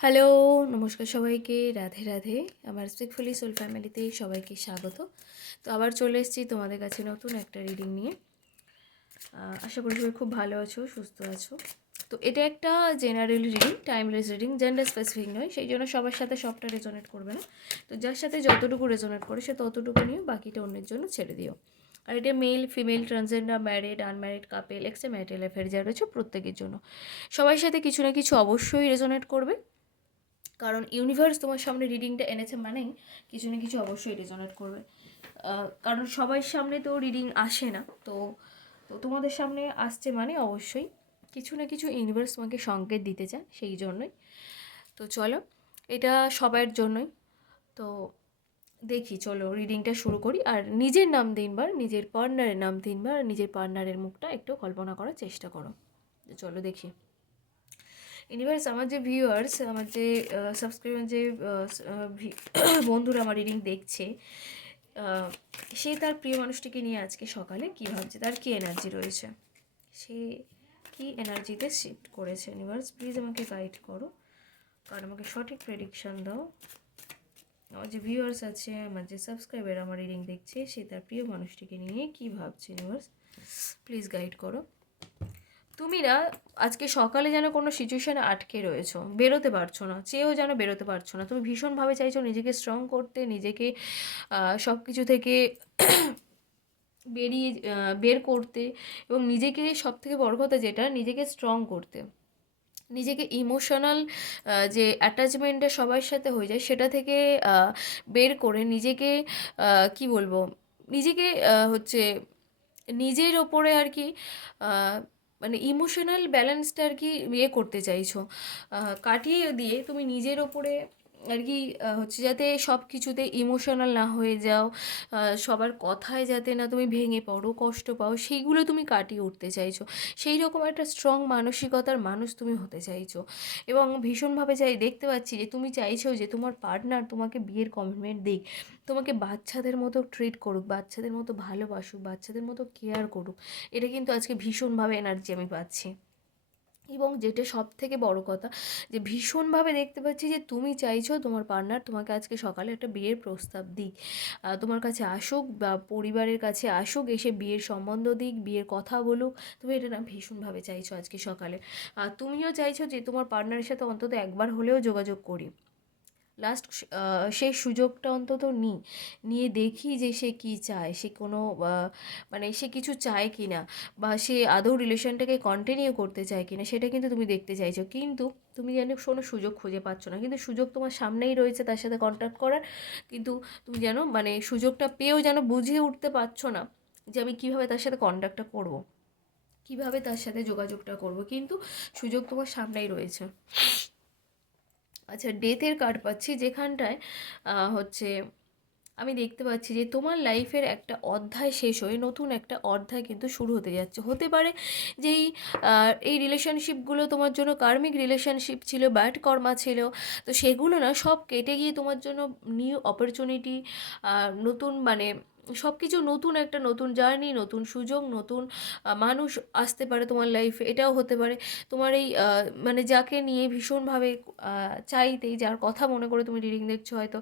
Hello, নমস্কার সবাইকে। রাধে রাধে। আমার স্পিকফুলি সোল ফ্যামিলিতে সবাইকে স্বাগত। তো আবার চলে এসেছি তোমাদের কাছে নতুন একটা রিডিং নিয়ে। আশা করি সবাই খুব ভালো আছো, সুস্থ আছো। তো এটা একটা general reading, timeless reading, gender specific নয়, সেই জন্য সবার সাথে সবটা রেজোনেট করবে না। তো যার সাথে যতটুকু রেজোনেট করে সে ততটুকু নিও, বাকিটা অন্যের জন্য ছেড়ে দিও। আর এটা male, female, transgender, married, unmarried, couple, extra marital affair যা রয়েছে প্রত্যেকের জন্য। সবার সাথে কিছু না কিছু অবশ্যই রেজোনেট করবে, কারণ ইউনিভার্স তোমার সামনে রিডিংটা এনেছে মানেই কিছু না কিছু অবশ্যই রেজোনেট করবে। কারণ সবার সামনে তো রিডিং আসে না, তো তো তোমাদের সামনে আসছে মানে অবশ্যই কিছু না কিছু ইউনিভার্স তোমাকে সংকেত দিতে চায়, সেই জন্যই। তো চলো, এটা সবার জন্যই। তো দেখি, চলো রিডিংটা শুরু করি। আর নিজের নাম 3বার, নিজের পার্টনারের নাম 3বার, নিজের পার্টনারের মুখটা একটু কল্পনা করার চেষ্টা করো। চলো দেখি। ইউনিভার্স, আমার যে ভিউয়ার্স, আমার যে সাবস্ক্রাইবার, যে বন্ধুরা আমার রিডিং দেখছে, সে তার প্রিয় মানুষটিকে নিয়ে আজকে সকালে কী ভাবছে, তার কী এনার্জি রয়েছে, সে কী এনার্জিতে শিফট করেছে। ইউনিভার্স প্লিজ আমাকে গাইড করো, কারণ আমাকে সঠিক প্রেডিকশান দাও। আমার যে ভিউয়ার্স আছে, আমার যে সাবস্ক্রাইবার আমার রিডিং দেখছে, সে তার প্রিয় মানুষটিকে নিয়ে কী ভাবছে। ইউনিভার্স প্লিজ গাইড করো। তুমি না আজকে সকালে যেন কোনো সিচুয়েশানে আটকে রয়েছো, বেরোতে পারছো না, চেয়েও যেন বেরোতে পারছো না। তুমি ভীষণভাবে চাইছো নিজেকে স্ট্রং করতে, নিজেকে সব কিছু থেকে বেরিয়ে বের করতে, এবং নিজেকে সবথেকে বড় কথা যেটা, নিজেকে স্ট্রং করতে, নিজেকে ইমোশনাল যে অ্যাটাচমেন্টটা সবার সাথে হয়ে যায় সেটা থেকে বের করে নিজেকে কি বলবো, নিজেকে হচ্ছে নিজের ওপরে আর কি, মানে ইমোশনাল ব্যালেন্সটা আর কি ইয়ে করতে চাইছো, কাটিয়ে দিয়ে তুমি নিজের ওপরে আর কি হচ্ছে যাতে সব কিছুতে ইমোশনাল না হয়ে যাও, সবার কথায় যাতে না তুমি ভেঙে পড়ো, কষ্ট পাও, সেইগুলো তুমি কাটিয়ে উঠতে চাইছো। সেই রকম একটা স্ট্রং মানসিকতার মানুষ তুমি হতে চাইছো। এবং ভীষণভাবে দেখতে পাচ্ছি যে তুমি চাইছো যে তোমার পার্টনার তোমাকে বিয়ের কমিটমেন্ট দিক, তোমাকে বাচ্চাদের মতো ট্রিট করুক, বাচ্চাদের মতো ভালোবাসুক, বাচ্চাদের মতো কেয়ার করুক। এটা কিন্তু আজকে ভীষণভাবে এনার্জি আমি পাচ্ছি। এবং যেটা সব থেকে বড় কথা, যে ভীষণভাবে দেখতে পাচ্ছি যে তুমি চাইছো তোমার পার্টনার তোমাকে আজকে সকালে একটা বিয়ের প্রস্তাব দিক, তোমার কাছে আসুক বা পরিবারের কাছে আসুক, এসে বিয়ের সম্বন্ধ দিক, বিয়ের কথা বলুক। তুমি এটা না ভীষণভাবে চাইছো আজকে সকালে। তুমিও চাইছো যে তোমার পার্টনারের সাথে অন্তত একবার হলেও যোগাযোগ করি, লাস্ট সেই সুযোগটা অন্তত নিয়ে দেখি যে সে কী চায়, সে কোনো মানে সে কিছু চায় কি না, বা সে আদৌ রিলেশনটাকে কন্টিনিউ করতে চায় কি না, সেটা কিন্তু তুমি দেখতে চাইছো। কিন্তু তুমি যেন কোনো সুযোগ খুঁজে পাচ্ছ না, কিন্তু সুযোগ তোমার সামনেই রয়েছে তার সাথে কন্ট্যাক্ট করার। কিন্তু তুমি যেন মানে সুযোগটা পেয়েও যেন বুঝিয়ে উঠতে পারছো না যে আমি কীভাবে তার সাথে কন্ট্যাক্টটা করব, কীভাবে তার সাথে যোগাযোগটা করব, কিন্তু সুযোগ তোমার সামনেই রয়েছে। আচ্ছা, ডেথের কার্ড পাচ্ছি, যেখানটায় হচ্ছে আমি দেখতে পাচ্ছি যে তোমার লাইফের একটা অধ্যায় শেষ হয়ে নতুন একটা অধ্যায় কিন্তু শুরু হতে যাচ্ছে। হতে পারে যে এই রিলেশনশিপগুলো তোমার জন্য কার্মিক রিলেশনশিপ ছিল, ব্যাড কর্মা ছিল, তো সেগুলো না সব কেটে গিয়ে তোমার জন্য নিউ অপরচুনিটি, নতুন মানে সব কিছু নতুন, একটা নতুন জার্নি, নতুন সুযোগ, নতুন মানুষ আসতে পারে তোমার লাইফে। এটাও হতে পারে তোমার এই মানে যাকে নিয়ে ভীষণভাবে চাইতেই, যার কথা মনে করে তুমি রিডিং দেখছো, হয়তো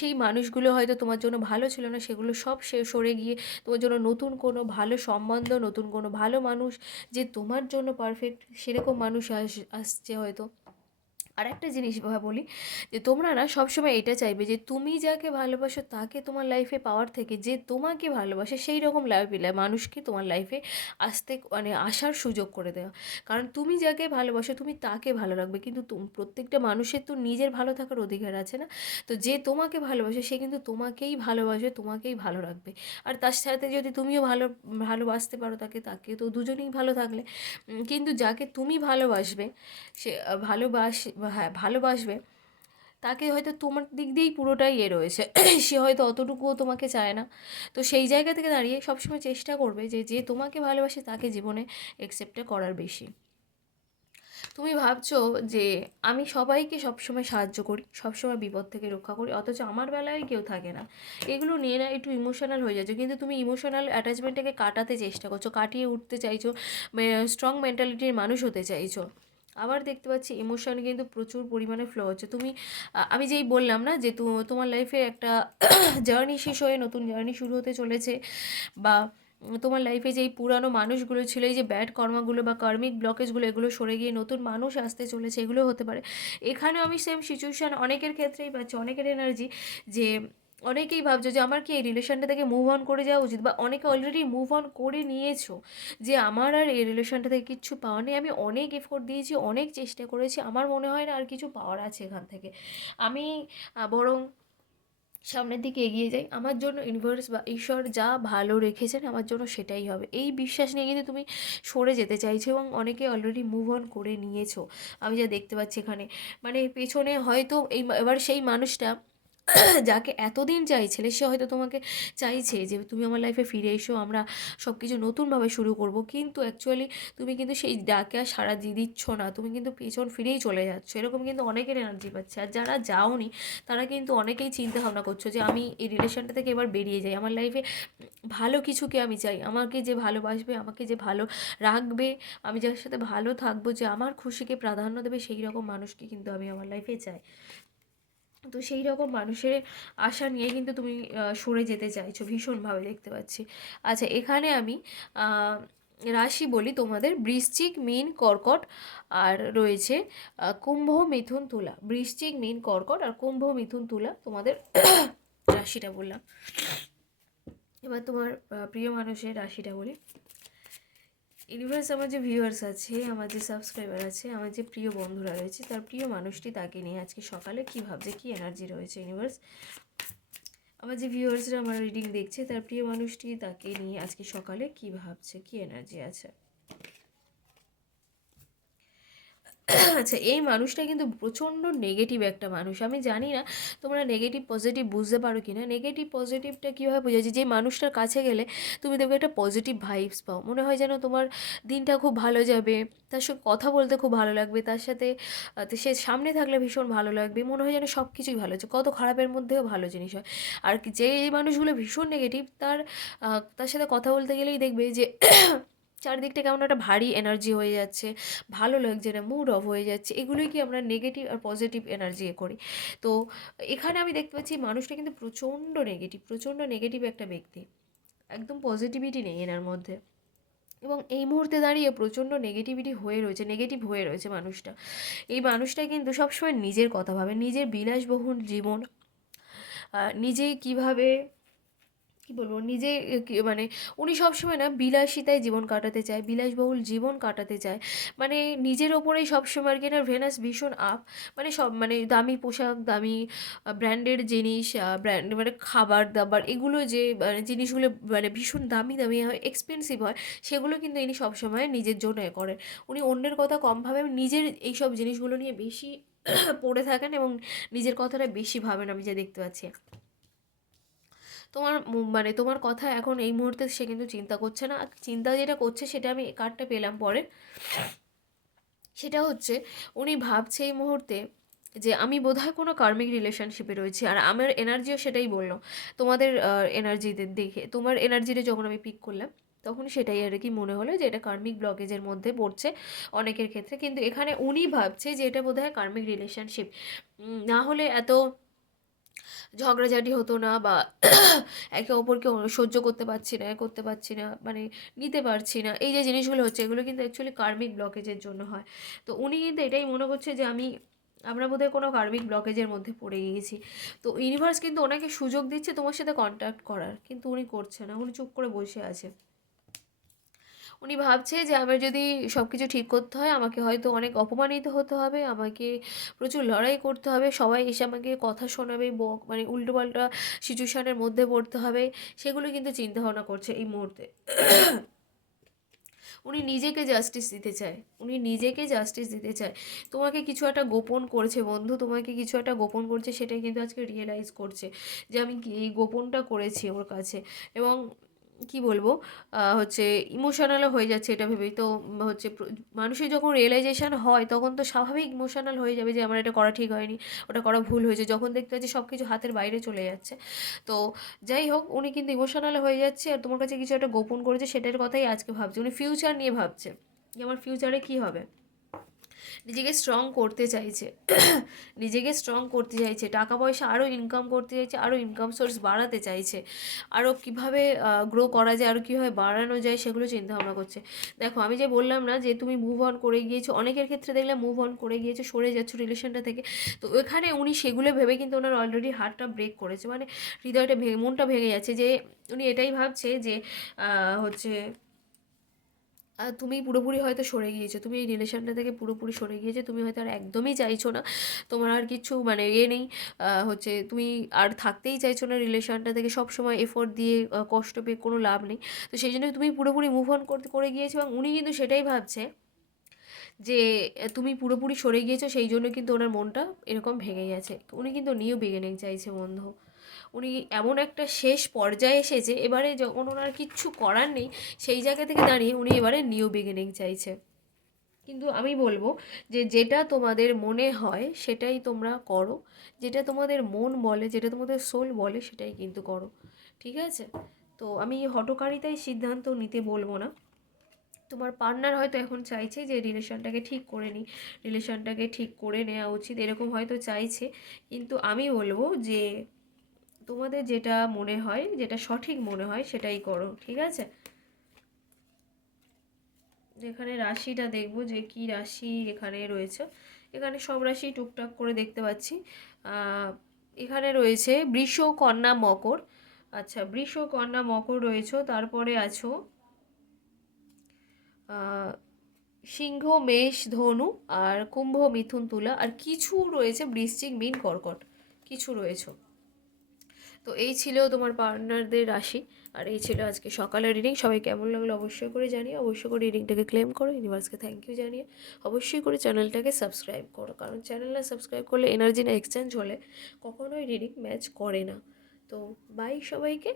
সেই মানুষগুলো হয়তো তোমার জন্য ভালো ছিল না, সেগুলো সব সরে গিয়ে তোমার জন্য নতুন কোনো ভালো সম্বন্ধ, নতুন কোনো ভালো মানুষ, যে তোমার জন্য পারফেক্ট সেরকম মানুষ আসছে হয়তো। আর একটা জিনিস বলি, যে তোমরা না সবসময় এটা চাইবে যে তুমি যাকে ভালোবাসো তাকে তোমার লাইফে পাওয়ার থেকে, যে তোমাকে ভালোবাসে সেই রকম মানুষকে তোমার লাইফে আসতে মানে আসার সুযোগ করে দেওয়া। কারণ তুমি যাকে ভালোবাসো তুমি তাকে ভালো রাখবে, কিন্তু প্রত্যেকটা মানুষের তো নিজের ভালো থাকার অধিকার আছে না। তো যে তোমাকে ভালোবাসে সে কিন্তু তোমাকেই ভালোবাসে, তোমাকেই ভালো রাখবে। আর তার সাথে যদি তুমিও ভালোবাসতে পারো তাকে, তাকে তো দুজনেই ভালো থাকলে। কিন্তু যাকে তুমি ভালোবাসবে, সে হ্যাঁ ভালোবাসবে, তাকে হয়তো তোমার দিক দিয়েই পুরোটাই রয়েছে সে হয়তো অতটুকুও তোমাকে চায় না। তো সেই জায়গা থেকে দাঁড়িয়ে সবসময় চেষ্টা করবে যে যে তোমাকে ভালোবাসে তাকে জীবনে অ্যাকসেপ্টটা করার বেশি। তুমি ভাবছো যে আমি সবাইকে সবসময় সাহায্য করি, সবসময় বিপদ থেকে রক্ষা করি, অথচ আমার বেলায় কেউ থাকে না। এগুলো নিয়ে না একটু ইমোশনাল হয়ে যাচ্ছে, কিন্তু তুমি ইমোশনাল অ্যাটাচমেন্টটাকে কাটাতে চেষ্টা করছো, কাটিয়ে উঠতে চাইছো, স্ট্রং মেন্টালিটির মানুষ হতে চাইছো। আবার দেখতে পাচ্ছি ইমোশন কিন্তু প্রচুর পরিমাণে ফ্লো হচ্ছে। তুমি আমি যেই বললাম না যে তোমার লাইফে একটা জার্নি শেষ হয়ে নতুন জার্নি শুরু হতে চলেছে, বা তোমার লাইফে যেই পুরানো মানুষগুলো ছিল, এই যে ব্যাড কর্মাগুলো বা কার্মিক ব্লকেজগুলো, এগুলো সরে গিয়ে নতুন মানুষ আসতে চলেছে, এগুলো হতে পারে। এখানেও আমি সেম সিচুয়েশান অনেকের ক্ষেত্রেই পাচ্ছি, অনেকের এনার্জি, যে অনেকেই ভাবছো যে আমার কি এই রিলেশনটা থেকে মুভ অন করে যাওয়া উচিত, বা অনেকে অলরেডি মুভ অন করে নিয়েছো যে আমার আর এই রিলেশনটা থেকে কিচ্ছু পাওয়া নেই, আমি অনেক এফোর্ট দিয়েছি, অনেক চেষ্টা করেছি, আমার মনে হয় না আর কিছু পাওয়ার আছে এখান থেকে, আমি বরং সামনের দিকে এগিয়ে যাই, আমার জন্য ইউনিভার্স বা ঈশ্বর যা ভালো রেখেছেন আমার জন্য সেটাই হবে, এই বিশ্বাস নিয়ে কিন্তু তুমি সরে যেতে চাইছো, এবং অনেকে অলরেডি মুভ অন করে নিয়েছো আমি যা দেখতে পাচ্ছি এখানে। মানে পেছনে হয়তো এবার সেই মানুষটা যাকে এতদিন চাইছিলে সে হয়তো তোমাকে চাইছে যে তুমি আমার লাইফে ফিরে এসো, আমরা সব কিছু নতুনভাবে শুরু করব, কিন্তু অ্যাকচুয়ালি তুমি কিন্তু সেই ডাকে আর সাড়া দিচ্ছ না, তুমি কিন্তু পেছন ফিরেই চলে যাচ্ছ, এরকম কিন্তু অনেকের এনার্জি পাচ্ছে। আর যারা যাওনি তারা কিন্তু অনেকেই চিন্তা ভাবনা করছো যে আমি এই রিলেশনটা থেকে এবার বেরিয়ে যাই, আমার লাইফে ভালো কিছুকে আমি চাই, আমাকে যে ভালোবাসবে, আমাকে যে ভালো রাখবে, আমি যার সাথে ভালো থাকবো, যে আমার খুশিকে প্রাধান্য দেবে, সেই রকম মানুষকে কিন্তু আমি আমার লাইফে চাই। তো সেই রকম মানুষের আশা নিয়ে কিন্তু তুমি সরে যেতে চাইছো ভীষণভাবে দেখতে পাচ্ছি। আচ্ছা, এখানে আমি রাশি বলি তোমাদের, বৃশ্চিক, মীন, কর্কট, আর রয়েছে কুম্ভ, মিথুন, তুলা। বৃশ্চিক, মীন, কর্কট আর কুম্ভ, মিথুন, তুলা তোমাদের রাশিটা বললাম। এবার তোমার প্রিয় মানুষের রাশিটা বলি। ইউনিভার্স, আমার যে ভিউয়ার্স আছে, আমার যে সাবস্ক্রাইবার আছে, আমার যে প্রিয় বন্ধুরা রয়েছে, তার প্রিয় মানুষটি তাকে নিয়ে আজকে সকালে কী ভাবছে, কী এনার্জি রয়েছে ইউনিভার্স। আমার যে ভিউয়ার্সরা আমার রিডিং দেখছে, তার প্রিয় মানুষটি তাকে নিয়ে আজকে সকালে কী ভাবছে, কী এনার্জি আছে। আচ্ছা, এই মানুষটা কিন্তু প্রচণ্ড নেগেটিভ একটা মানুষ। আমি জানি না তোমরা নেগেটিভ পজিটিভ বুঝতে পারো কি না। নেগেটিভ পজিটিভটা কীভাবে বোঝাচ্ছি, যে মানুষটার কাছে গেলে তুমি দেখবে একটা পজিটিভ ভাইবস পাও, মনে হয় যেন তোমার দিনটা খুব ভালো যাবে, তার সাথে কথা বলতে খুব ভালো লাগবে, তার সাথে সে সামনে থাকলে ভীষণ ভালো লাগবে, মনে হয় যেন সব কিছুই ভালো হচ্ছে, কত খারাপের মধ্যেও ভালো জিনিস হয়। আর যে মানুষগুলো ভীষণ নেগেটিভ, তার সাথে কথা বলতে গেলেই দেখবে যে চারদিকটা কেমন একটা ভারী এনার্জি হয়ে যাচ্ছে, ভালো লাগছে না, মুড অফ হয়ে যাচ্ছে, এগুলোই কি আমরা নেগেটিভ আর পজিটিভ এনার্জি করি। তো এখানে আমি দেখতে পাচ্ছি মানুষটা কিন্তু প্রচণ্ড নেগেটিভ একটা ব্যক্তি, একদম পজিটিভিটি নেই এনার মধ্যে, এবং এই মুহূর্তে দাঁড়িয়ে প্রচণ্ড নেগেটিভ হয়ে রয়েছে মানুষটা। এই মানুষটা কিন্তু সবসময় নিজের কথা ভাবে, নিজের বিলাসবহুল জীবন, নিজে কীভাবে কী বলবো, নিজে মানে উনি সবসময় না বিলাসিতায় জীবন কাটাতে চায়, বিলাসবহুল জীবন কাটাতে চায়, মানে নিজের ওপরেই সবসময় আর কি না ভেনাস ভীষণ আপ, মানে সব মানে দামি পোশাক, দামি ব্র্যান্ডেড জিনিস, ব্র্যান্ড মানে খাবার দাবার, এগুলো যে মানে জিনিসগুলো মানে ভীষণ দামি দামি হয়, এক্সপেন্সিভ হয়, সেগুলো কিন্তু ইনি সবসময় নিজের জন্য করেন। উনি অন্যের কথা কম ভাবেন, নিজের এইসব জিনিসগুলো নিয়ে বেশি পড়ে থাকেন, এবং নিজের কথাটা বেশি ভাবেন আমি যা দেখতে পাচ্ছি। তোমার মানে তোমার কথা এখন এই মুহূর্তে সে কিন্তু চিন্তা করছে না, চিন্তা যেটা করছে সেটা আমি কার্ডটা পেলাম পরে, সেটা হচ্ছে উনি ভাবছে এই মুহূর্তে যে আমি বোধহয় কোনো কার্মিক রিলেশনশিপে রয়েছি, আর আমার এনার্জিও সেটাই বললো। তোমাদের এনার্জিতে দেখে, তোমার এনার্জিতে যখন আমি পিক করলাম তখন সেটাই আর কি মনে হলো যে এটা কার্মিক ব্লকেজের মধ্যে পড়ছে অনেকের ক্ষেত্রে, কিন্তু এখানে উনি ভাবছে যে এটা বোধহয় কার্মিক রিলেশনশিপ, না হলে এত ঝগড়াঝাটি হতো না, বা একে অপরকে সহ্য করতে পারছি না, মানে নিতে পারছি না, এই যে জিনিসগুলো হচ্ছে এগুলো কিন্তু অ্যাকচুয়ালি কার্মিক ব্লকেজের জন্য হয়। তো উনি কিন্তু এটাই মনে করছে যে আমরা বোধহয় কোনো কার্মিক ব্লকেজের মধ্যে পড়ে গিয়েছি। তো ইউনিভার্স কিন্তু ওনাকে সুযোগ দিচ্ছে তোমার সাথে কন্ট্যাক্ট করার, কিন্তু উনি করছে না, উনি চুপ করে বসে আছে। উনি ভাবছে যে আমার যদি সব কিছু ঠিক করতে হয় আমাকে হয়তো অনেক অপমানিত হতে হবে, আমাকে প্রচুর লড়াই করতে হবে, সবাই এসে আমাকে কথা শোনাবে, মানে উল্টোপাল্টা সিচুয়েশনের মধ্যে পড়তে হবে, সেগুলো কিন্তু চিন্তাভাবনা করছে এই মুহূর্তে। উনি নিজেকে জাস্টিস দিতে চায়। তোমাকে কিছু একটা গোপন করছে বন্ধু, তোমাকে কিছু একটা গোপন করছে, সেটাই কিন্তু আজকে রিয়েলাইজ করছে যে আমি এই গোপনটা করেছি ওর কাছে, এবং কি বলবো, হচ্ছে ইমোশনালও হয়ে যাচ্ছে এটা ভেবেই। তো হচ্ছে মানুষের যখন রিয়েলাইজেশন হয় তখন তো স্বাভাবিক ইমোশনাল হয়ে যাবে যে আমার এটা করা ঠিক হয়নি, ওটা করা ভুল হয়েছে, যখন দেখতে পাচ্ছি সব কিছু হাতের বাইরে চলে যাচ্ছে। তো যাই হোক, উনি কিন্তু ইমোশনাল হয়ে যাচ্ছে, আর তোমার কাছে কিছু একটা গোপন করেছে সেটার কথাই আজকে ভাবছে, উনি ফিউচার নিয়ে ভাবছে যে আমার ফিউচারে কী হবে। নিজেকে স্ট্রং করতে চাইছে, নিজেকে স্ট্রং করতে চাইছে, টাকা পয়সা আরও ইনকাম করতে চাইছে, আরও ইনকাম সোর্স বাড়াতে চাইছে, আরও কীভাবে গ্রো করা যায়, আরও কীভাবে বাড়ানো যায় সেগুলো চিন্তাভাবনা করছে। দেখো আমি যে বললাম না যে তুমি মুভ অন করে গিয়েছো, অনেকের ক্ষেত্রে দেখলে মুভ অন করে গিয়েছো, সরে যাচ্ছ রিলেশনটা থেকে, তো এখানে উনি সেগুলো ভেবে কিন্তু ওনার অলরেডি হার্টটা ব্রেক করেছে, মানে হৃদয়টা ভেঙে, মনটা ভেঙে যাচ্ছে, যে উনি এটাই ভাবছে যে হচ্ছে তুমি পুরোপুরি হয়তো সরে গিয়েছো, তুমি এই রিলেশনটা থেকে পুরোপুরি সরে গিয়েছো, তুমি হয়তো আর একদমই চাইছো না, তোমার আর কিছু মানে নেই, হচ্ছে তুমি আর থাকতেই চাইছো না রিলেশনটা থেকে, সব সময় এফোর্ট দিয়ে কষ্ট পেয়ে কোনো লাভ নেই। তো সেই জন্য তুমি পুরোপুরি মুভ অন করে গিয়েছো, এবং উনি কিন্তু সেটাই ভাবছে যে তুমি পুরোপুরি সরে গিয়েছো, সেই জন্য কিন্তু ওনার মনটা এরকম ভেঙে গেছে। উনি কিন্তু নিউ বিগিনিং চাইছে বন্ধু। উনি এমন একটা শেষ পর্যায়ে এসেছে, এবারে যখন ওনার কিচ্ছু করার নেই, সেই জায়গা থেকে দাঁড়িয়ে উনি এবারে নিউ বিগিনিং চাইছে। কিন্তু আমি বলবো যে যেটা তোমাদের মনে হয় সেটাই তোমরা করো, যেটা তোমাদের মন বলে, যেটা তোমাদের সোল বলে সেটাই কিন্তু করো, ঠিক আছে? তো আমি হঠকারিতায় সিদ্ধান্ত নিতে বলবো না। তোমার পার্টনার হয়তো এখন চাইছে যে রিলেশনটাকে ঠিক করে নিই, রিলেশনটাকে ঠিক করে নেওয়া উচিত, এরকম হয়তো চাইছে, কিন্তু আমি বলবো যে তোমাদের যেটা মনে হয়, যেটা সঠিক মনে হয় সেটাই করো, ঠিক আছে? যেখানে রাশিটা দেখবো যে কি রাশি এখানে রয়েছে, এখানে সব রাশি টুকটাক করে দেখতে পাচ্ছি। এখানে রয়েছে বৃষ, কন্যা, মকর। আচ্ছা, বৃষ, কন্যা, মকর রয়েছে, তারপরে আছো সিংহ, মেষ, ধনু, আর কুম্ভ, মিথুন, তুলা, আর কিছু রয়েছে বৃশ্চিক, মীন, কর্কট, কিছু রয়েছে। তো এই ছিল তোমার পার্টনারদের রাশি, আর এই ছিল আজকে সকালের রিডিং। সবাই কেমন লাগলো অবশ্যই করে জানিয়ে, অবশ্যই করে রিডিংটাকে ক্লেম করো, ইউনিভার্সকে থ্যাংক ইউ জানিয়ে অবশ্যই করে চ্যানেলটাকে সাবস্ক্রাইব করো, কারণ চ্যানেল না সাবস্ক্রাইব করলে, এনার্জি না এক্সচেঞ্জ হলে কখনোই রিডিং ম্যাচ করে না। তো বাই সবাইকে।